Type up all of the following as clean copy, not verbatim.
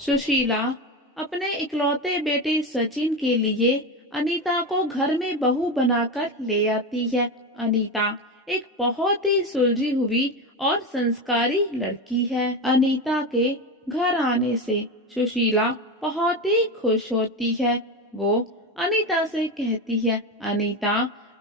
सुशीला अपने इकलौते बेटे सचिन के लिए अनीता को घर में बहू बनाकर ले आती है। अनीता एक बहुत ही सुलझी हुई और संस्कारी लड़की है। अनीता के घर आने से सुशीला बहुत ही खुश होती है। वो अनीता से कहती है, अनीता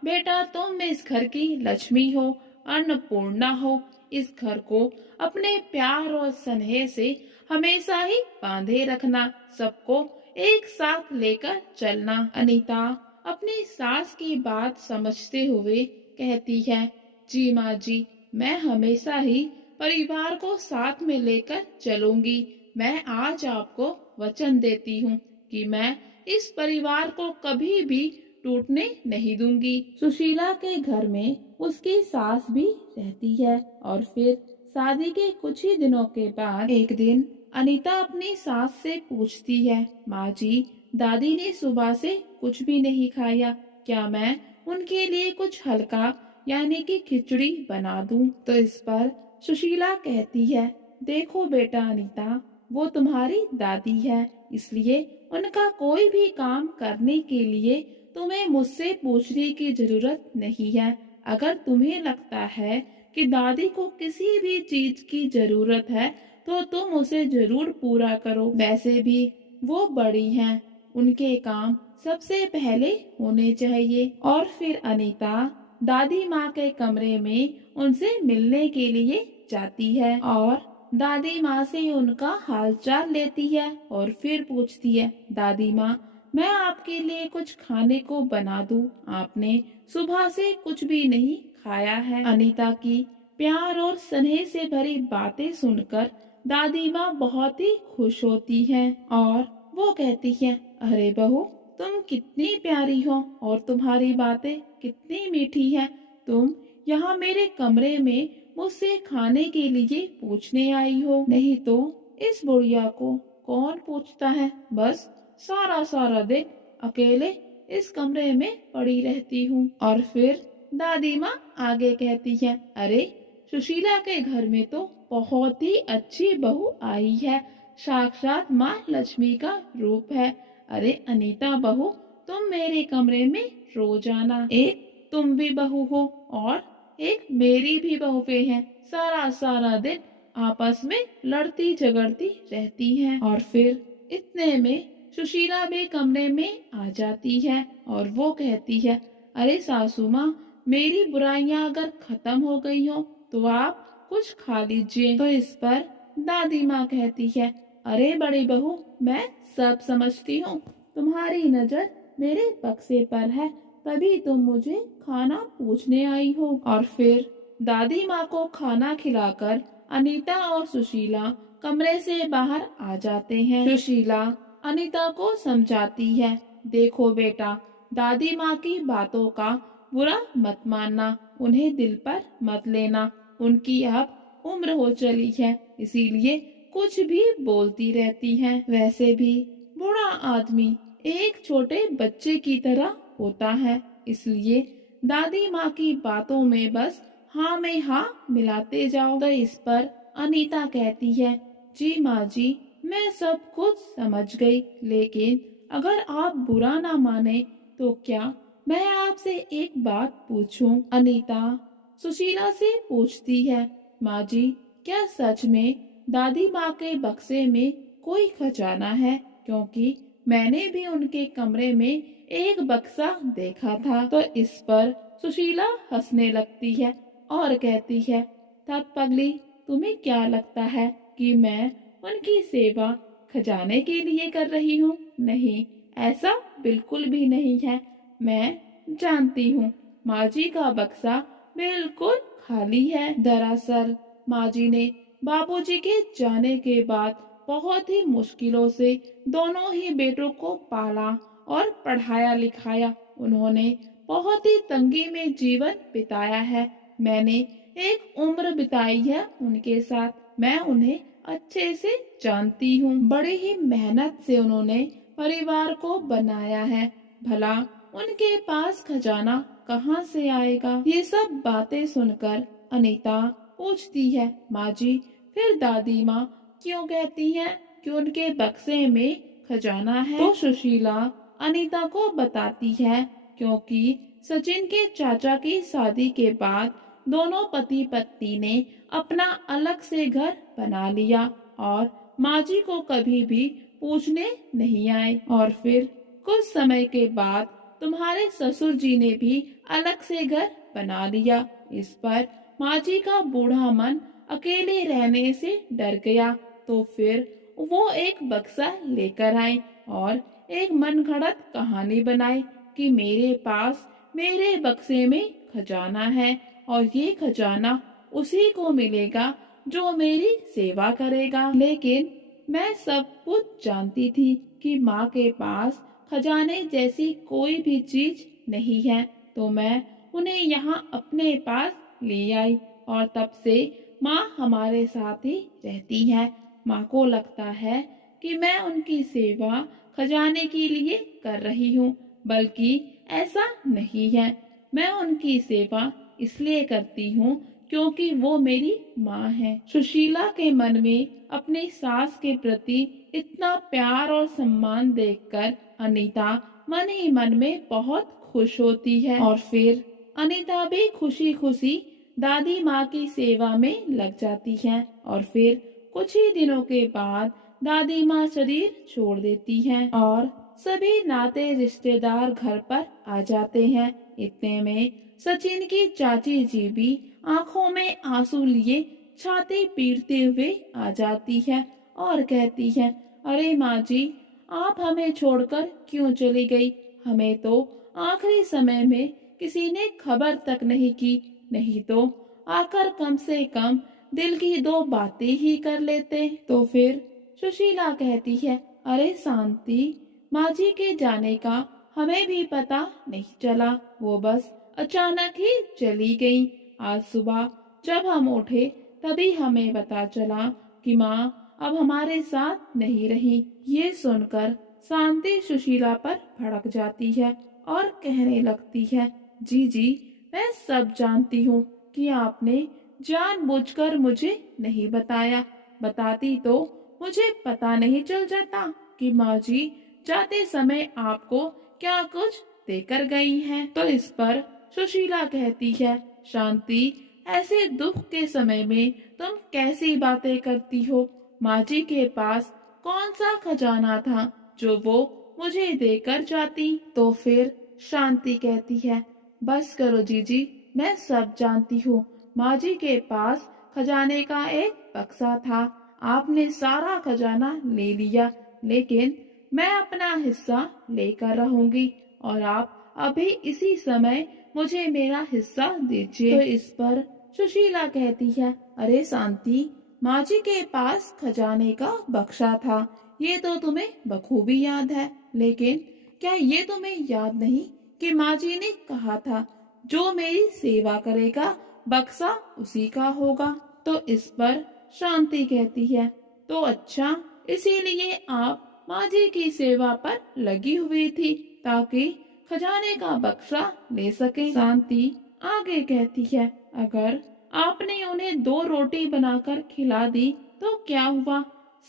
बेटा तुम इस घर की लक्ष्मी हो, अन्नपूर्णा हो। इस घर को अपने प्यार और स्नेह से हमेशा ही बांधे रखना, सबको एक साथ लेकर चलना। अनीता अपनी सास की बात समझते हुए कहती है, जी माँ जी, मैं हमेशा ही परिवार को साथ में लेकर चलूंगी। मैं आज आपको वचन देती हूँ कि मैं इस परिवार को कभी भी टूटने नहीं दूंगी। सुशीला के घर में उसकी सास भी रहती है और फिर शादी के कुछ ही दिनों के बाद एक दिन अनीता अपनी सास से पूछती है, माँ जी, दादी ने सुबह से कुछ भी नहीं खाया, क्या मैं उनके लिए कुछ हल्का यानी कि खिचड़ी बना दूं? तो इस पर सुशीला कहती है, देखो बेटा अनीता, वो तुम्हारी दादी है, इसलिए उनका कोई भी काम करने के लिए तुम्हें मुझसे पूछने की जरूरत नहीं है। अगर तुम्हें लगता है कि दादी को किसी भी चीज की जरूरत है तो तुम उसे जरूर पूरा करो। वैसे भी वो बड़ी हैं, उनके काम सबसे पहले होने चाहिए। और फिर अनीता दादी माँ के कमरे में उनसे मिलने के लिए जाती है और दादी माँ से उनका हालचाल लेती है और फिर पूछती है, दादी माँ, मैं आपके लिए कुछ खाने को बना दूं? आपने सुबह से कुछ भी नहीं खाया है। अनीता की प्यार और स्नेह से भरी बातें सुनकर दादी माँ बहुत ही खुश होती हैं और वो कहती हैं, अरे बहू, तुम कितनी प्यारी हो और तुम्हारी बातें कितनी मीठी हैं। तुम यहाँ मेरे कमरे में मुझसे खाने के लिए पूछने आई हो, नहीं तो इस बुढ़िया को कौन पूछता है। बस सारा सारा दिन अकेले इस कमरे में पड़ी रहती हूँ। और फिर दादी माँ आगे कहती है, अरे सुशीला के घर में तो बहुत ही अच्छी बहू आई है, साक्षात माँ लक्ष्मी का रूप है। अरे अनीता बहू, तुम मेरे कमरे में रोज आना, एक तुम भी बहू हो और एक मेरी भी बहुएं हैं, सारा सारा दिन आपस में लड़ती झगड़ती रहती हैं। और फिर इतने में सुशीला भी कमरे में आ जाती है और वो कहती है, अरे सासू माँ, मेरी बुराइयां अगर खत्म हो गई हो तो आप कुछ खा लीजिए। तो इस पर दादी माँ कहती है, अरे बड़ी बहू, मैं सब समझती हूँ, तुम्हारी नजर मेरे बक्से पर है, तभी तुम मुझे खाना पूछने आई हो। और फिर दादी माँ को खाना खिलाकर अनीता और सुशीला कमरे से बाहर आ जाते हैं। सुशीला अनीता को समझाती है, देखो बेटा, दादी माँ की बातों का बुरा मत मानना, उन्हें दिल पर मत लेना, उनकी अब उम्र हो चली है, इसीलिए कुछ भी बोलती रहती हैं। वैसे भी बूढ़ा आदमी एक छोटे बच्चे की तरह होता है, इसलिए दादी माँ की बातों में बस हाँ में हाँ मिलाते जाओ। तो इस पर अनीता कहती है, जी माँ जी, मैं सब कुछ समझ गई, लेकिन अगर आप बुरा ना माने तो क्या मैं आपसे एक बात पूछूं? अनीता सुशीला से पूछती है, माँ जी, क्या सच में दादी माँ के बक्से में कोई खजाना है? क्योंकि मैंने भी उनके कमरे में एक बक्सा देखा था। तो इस पर सुशीला हंसने लगती है और कहती है, तब पगली, तुम्हें क्या लगता है कि मैं उनकी सेवा खजाने के लिए कर रही हूँ? नहीं, ऐसा बिल्कुल भी नहीं है। मैं जानती हूँ, माँ जी का बक्सा बिल्कुल खाली है। दरअसल माँ जी ने बाबूजी के जाने के बाद बहुत ही मुश्किलों से दोनों ही बेटों को पाला और पढ़ाया लिखाया। उन्होंने बहुत ही तंगी में जीवन बिताया है। मैंने एक उम्र बिताई है उनके साथ, मैं उन्हें अच्छे से जानती हूँ। बड़ी ही मेहनत से उन्होंने परिवार को बनाया है, भला उनके पास खजाना कहाँ से आएगा? ये सब बातें सुनकर अनीता पूछती है, माँ जी, फिर दादी माँ क्यों कहती हैं कि उनके बक्से में खजाना है। तो सुशीला अनीता को बताती है क्योंकि सचिन के चाचा की शादी के बाद दोनों पति पत्नी ने अपना अलग से घर बना लिया और माँ जी को कभी भी पूछने नहीं आए। और फिर कुछ समय के बाद तुम्हारे ससुर जी ने भी अलग से घर बना लिया। इस पर माँ जी का बूढ़ा मन अकेले रहने से डर गया, तो फिर वो एक बक्सा लेकर आए और एक मनगढ़ंत कहानी बनाई कि मेरे पास मेरे बक्से में खजाना है और ये खजाना उसी को मिलेगा जो मेरी सेवा करेगा। लेकिन मैं सब कुछ जानती थी कि माँ के पास खजाने जैसी कोई भी चीज नहीं है, तो मैं उन्हें यहाँ अपने पास ले आई और तब से माँ हमारे साथ ही रहती है। माँ को लगता है कि मैं उनकी सेवा खजाने के लिए कर रही हूँ, बल्कि ऐसा नहीं है। मैं उनकी सेवा इसलिए करती हूँ क्योंकि वो मेरी माँ है। सुशीला के मन में अपनी सास के प्रति इतना प्यार और सम्मान देखकर अनीता मन ही मन में बहुत खुश होती है और फिर अनीता भी खुशी खुशी दादी माँ की सेवा में लग जाती है। और फिर कुछ ही दिनों के बाद दादी माँ शरीर छोड़ देती हैं और सभी नाते रिश्तेदार घर पर आ जाते हैं। इतने में सचिन की चाची जी भी आंखों में आंसू लिए छाती पीटते हुए आ जाती है और कहती है, अरे माँ जी, आप हमें छोड़कर क्यों चली गई? हमें तो आखिरी समय में किसी ने खबर तक नहीं की, नहीं तो आकर कम से कम दिल की दो बातें ही कर लेते। तो फिर सुशीला कहती है, अरे शांति, माँ जी के जाने का हमें भी पता नहीं चला, वो बस अचानक ही चली गई। आज सुबह जब हम उठे तभी हमें पता चला कि माँ अब हमारे साथ नहीं रही। ये सुनकर शांति सुशीला पर भड़क जाती है और कहने लगती है, जी मैं सब जानती हूँ कि आपने जानबूझकर मुझे नहीं बताया, बताती तो मुझे पता नहीं चल जाता कि माँ जी जाते समय आपको क्या कुछ देकर गई हैं। तो इस पर सुशीला कहती है, शांति, ऐसे दुख के समय में तुम कैसी बातें करती हो? माँ जी के पास कौन सा खजाना था जो वो मुझे देकर जाती? तो फिर शांति कहती है, बस करो जीजी, मैं सब जानती हूँ। माँ जी के पास खजाने का एक बक्सा था, आपने सारा खजाना ले लिया, लेकिन मैं अपना हिस्सा लेकर रहूंगी और आप अभी इसी समय मुझे मेरा हिस्सा दीजिए। तो इस पर सुशीला कहती है, अरे शांति, माँ जी के पास खजाने का बक्सा था, ये तो तुम्हें बखूबी याद है, लेकिन क्या ये तुम्हें याद नहीं कि माँ जी ने कहा था जो मेरी सेवा करेगा बक्सा उसी का होगा? तो इस पर शांति कहती है, तो अच्छा, इसीलिए आप माँ जी की सेवा पर लगी हुई थी ताकि खजाने का बक्सा ले सके। शांति आगे कहती है, अगर आपने उन्हें 2 रोटी बनाकर खिला दी तो क्या हुआ?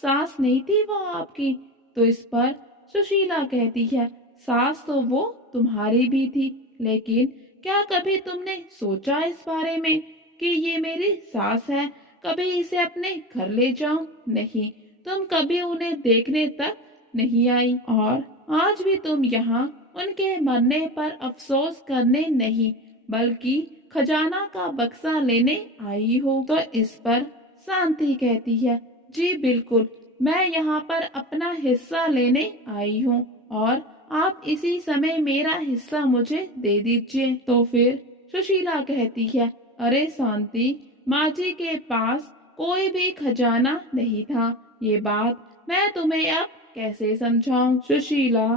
सास नहीं थी वो आपकी? तो इस पर सुशीला कहती है, सास तो वो तुम्हारी भी थी, लेकिन क्या कभी तुमने सोचा इस बारे में कि ये मेरी सास है, कभी इसे अपने घर ले जाऊं? नहीं, तुम कभी उन्हें देखने तक नहीं आई और आज भी तुम यहाँ उनके मरने पर अफसोस करने नहीं, बल्कि खजाना का बक्सा लेने आई हो। तो इस पर शांति कहती है, जी बिल्कुल, मैं यहाँ पर अपना हिस्सा लेने आई हूँ और आप इसी समय मेरा हिस्सा मुझे दे दीजिए। तो फिर सुशीला कहती है, अरे शांति, माँ जी के पास कोई भी खजाना नहीं था, ये बात मैं तुम्हें अब कैसे समझाऊं? सुशीला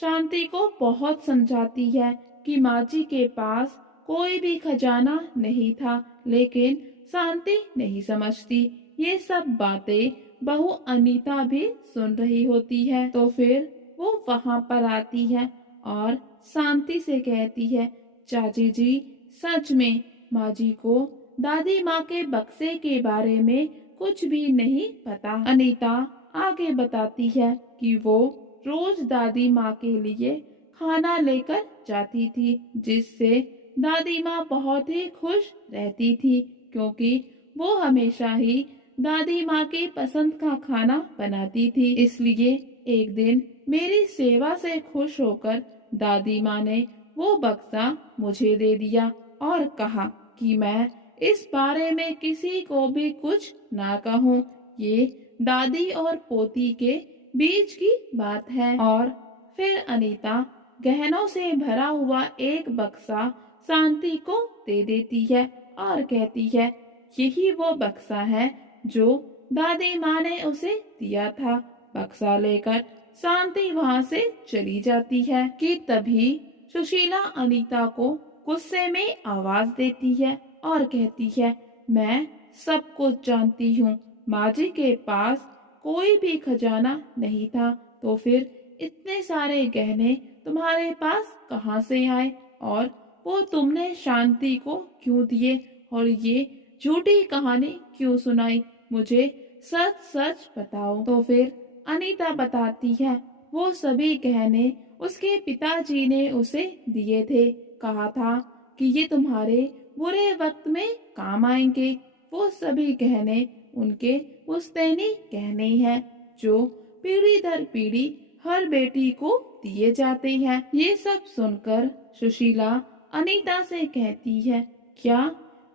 शांति को बहुत समझाती है कि माँ जी के पास कोई भी खजाना नहीं था, लेकिन शांति नहीं समझती। ये सब बातें बहू अनीता भी सुन रही होती है। तो फिर वो वहाँ पर आती है और शांति से कहती है, चाची जी, सच में माँ जी को दादी माँ के बक्से के बारे में कुछ भी नहीं पता। अनीता आगे बताती है कि वो रोज दादी माँ के लिए खाना लेकर जाती थी, जिससे दादी माँ बहुत ही खुश रहती थी, क्योंकि वो हमेशा ही दादी माँ की पसंद का खाना बनाती थी। इसलिए एक दिन मेरी सेवा से खुश होकर दादी माँ ने वो बक्सा मुझे दे दिया और कहा कि मैं इस बारे में किसी को भी कुछ ना कहूँ। ये दादी और पोती के बीच की बात है। और फिर अनीता गहनों से भरा हुआ एक बक्सा शांति को दे देती है और कहती है, यही वो बक्सा है जो दादी माँ ने उसे दिया था। बक्सा लेकर शांति वहाँ से चली जाती है कि तभी सुशीला अनीता को गुस्से में आवाज देती है और कहती है, मैं सब कुछ जानती हूँ। माँ जी के पास कोई भी खजाना नहीं था, तो फिर इतने सारे गहने तुम्हारे पास कहाँ से आए और वो तुमने शांति को क्यों दिए और ये झूठी कहानी क्यों सुनाई? मुझे सच सच बताओ। तो फिर अनीता बताती है, वो सभी गहने उसके पिताजी ने उसे दिए थे। कहा था कि ये तुम्हारे बुरे वक्त में काम आएंगे। वो सभी गहने उनके पुश्तैनी गहने हैं जो पीढ़ी दर पीढ़ी हर बेटी को दिए जाते हैं। ये सब सुनकर सुशीला अनीता से कहती है, क्या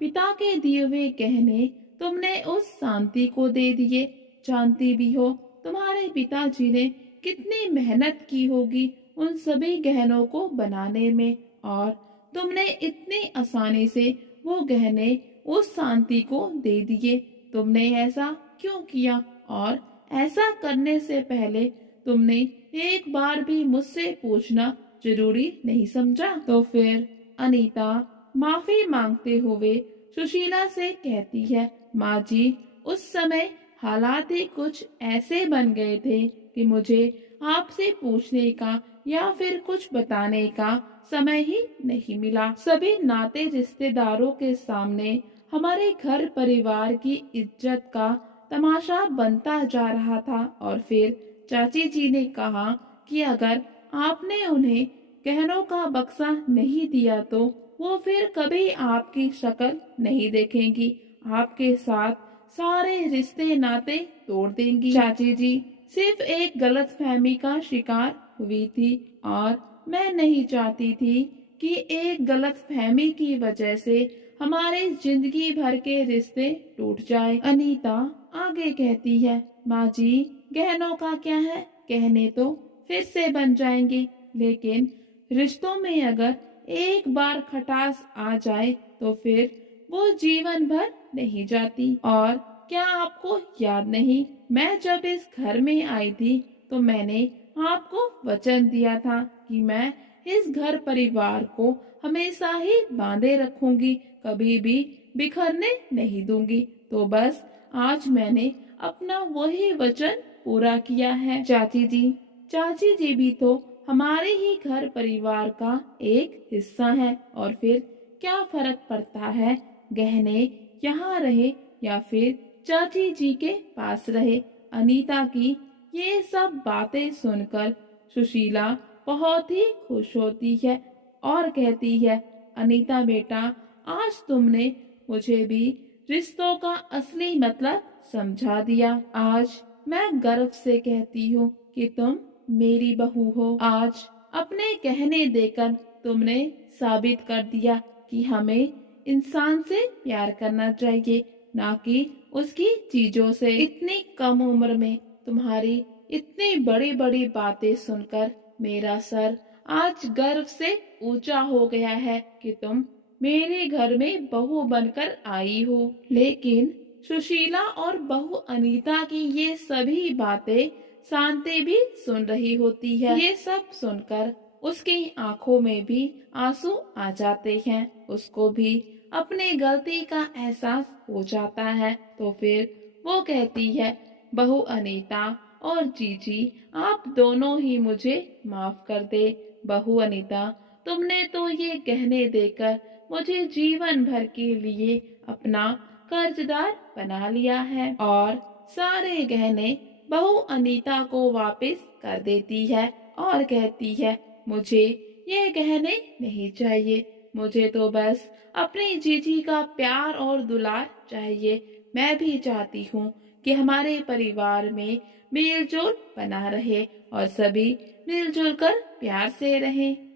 पिता के दिए हुए गहने तुमने उस शांति को दे दिए? जानती भी हो तुम्हारे पिताजी ने कितनी मेहनत की होगी उन सभी गहनों को बनाने में, और तुमने इतनी आसानी से वो गहने उस शांति को दे दिए। तुमने ऐसा क्यों किया? और ऐसा करने से पहले तुमने एक बार भी मुझसे पूछना जरूरी नहीं समझा? तो फिर अनीता माफी मांगते हुए सुशीला से कहती है, माँ जी, उस समय हालात ही कुछ ऐसे बन गए थे कि मुझे आपसे पूछने का या फिर कुछ बताने का समय ही नहीं मिला। सभी नाते रिश्तेदारों के सामने हमारे घर परिवार की इज्जत का तमाशा बनता जा रहा था, और फिर चाची जी ने कहा कि अगर आपने उन्हें गहनों का बक्सा नहीं दिया तो वो फिर कभी आपकी शक्ल नहीं देखेंगी, आपके साथ सारे रिश्ते नाते तोड़ देंगी। चाची जी सिर्फ एक गलतफहमी का शिकार हुई थी और मैं नहीं चाहती थी कि एक गलतफहमी की वजह से हमारे जिंदगी भर के रिश्ते टूट जाए। अनीता आगे कहती है, माँ जी, गहनों का क्या है, गहने तो फिर से बन जाएंगे, लेकिन रिश्तों में अगर एक बार खटास आ जाए तो फिर वो जीवन भर नहीं जाती। और क्या आपको याद नहीं, मैं जब इस घर में आई थी तो मैंने आपको वचन दिया था कि मैं इस घर परिवार को हमेशा ही बांधे रखूंगी, कभी भी बिखरने नहीं दूंगी। तो बस आज मैंने अपना वही वचन पूरा किया है। चाची जी भी तो हमारे ही घर परिवार का एक हिस्सा है, और फिर क्या फर्क पड़ता है गहने यहाँ रहे या फिर चाची जी के पास रहे। अनीता की ये सब बातें सुनकर सुशीला बहुत ही खुश होती है और कहती है, अनीता बेटा, आज तुमने मुझे भी रिश्तों का असली मतलब समझा दिया। आज मैं गर्व से कहती हूँ कि तुम मेरी बहू हो। आज अपने गहने देकर तुमने साबित कर दिया कि हमें इंसान से प्यार करना चाहिए, ना कि उसकी चीजों से। इतनी कम उम्र में तुम्हारी इतनी बड़ी बड़ी बातें सुनकर मेरा सर आज गर्व से ऊंचा हो गया है कि तुम मेरे घर में बहू बनकर आई हो। लेकिन सुशीला और बहू अनीता की ये सभी बातें शांति भी सुन रही होती है। ये सब सुनकर उसकी आंखों में भी आंसू आ जाते हैं। उसको भी अपनी गलती का एहसास हो जाता है। तो फिर वो कहती है, बहू अनीता और जीजी, आप दोनों ही मुझे माफ कर दे। बहू अनीता, तुमने तो ये गहने देकर मुझे जीवन भर के लिए अपना कर्जदार बना लिया है, और सारे गहने बहू अनीता को वापस कर देती है और कहती है, मुझे ये गहने नहीं चाहिए, मुझे तो बस अपनी जीजी का प्यार और दुलार चाहिए। मैं भी चाहती हूँ कि हमारे परिवार में मेलजोल बना रहे और सभी मिलजुल कर प्यार से रहें।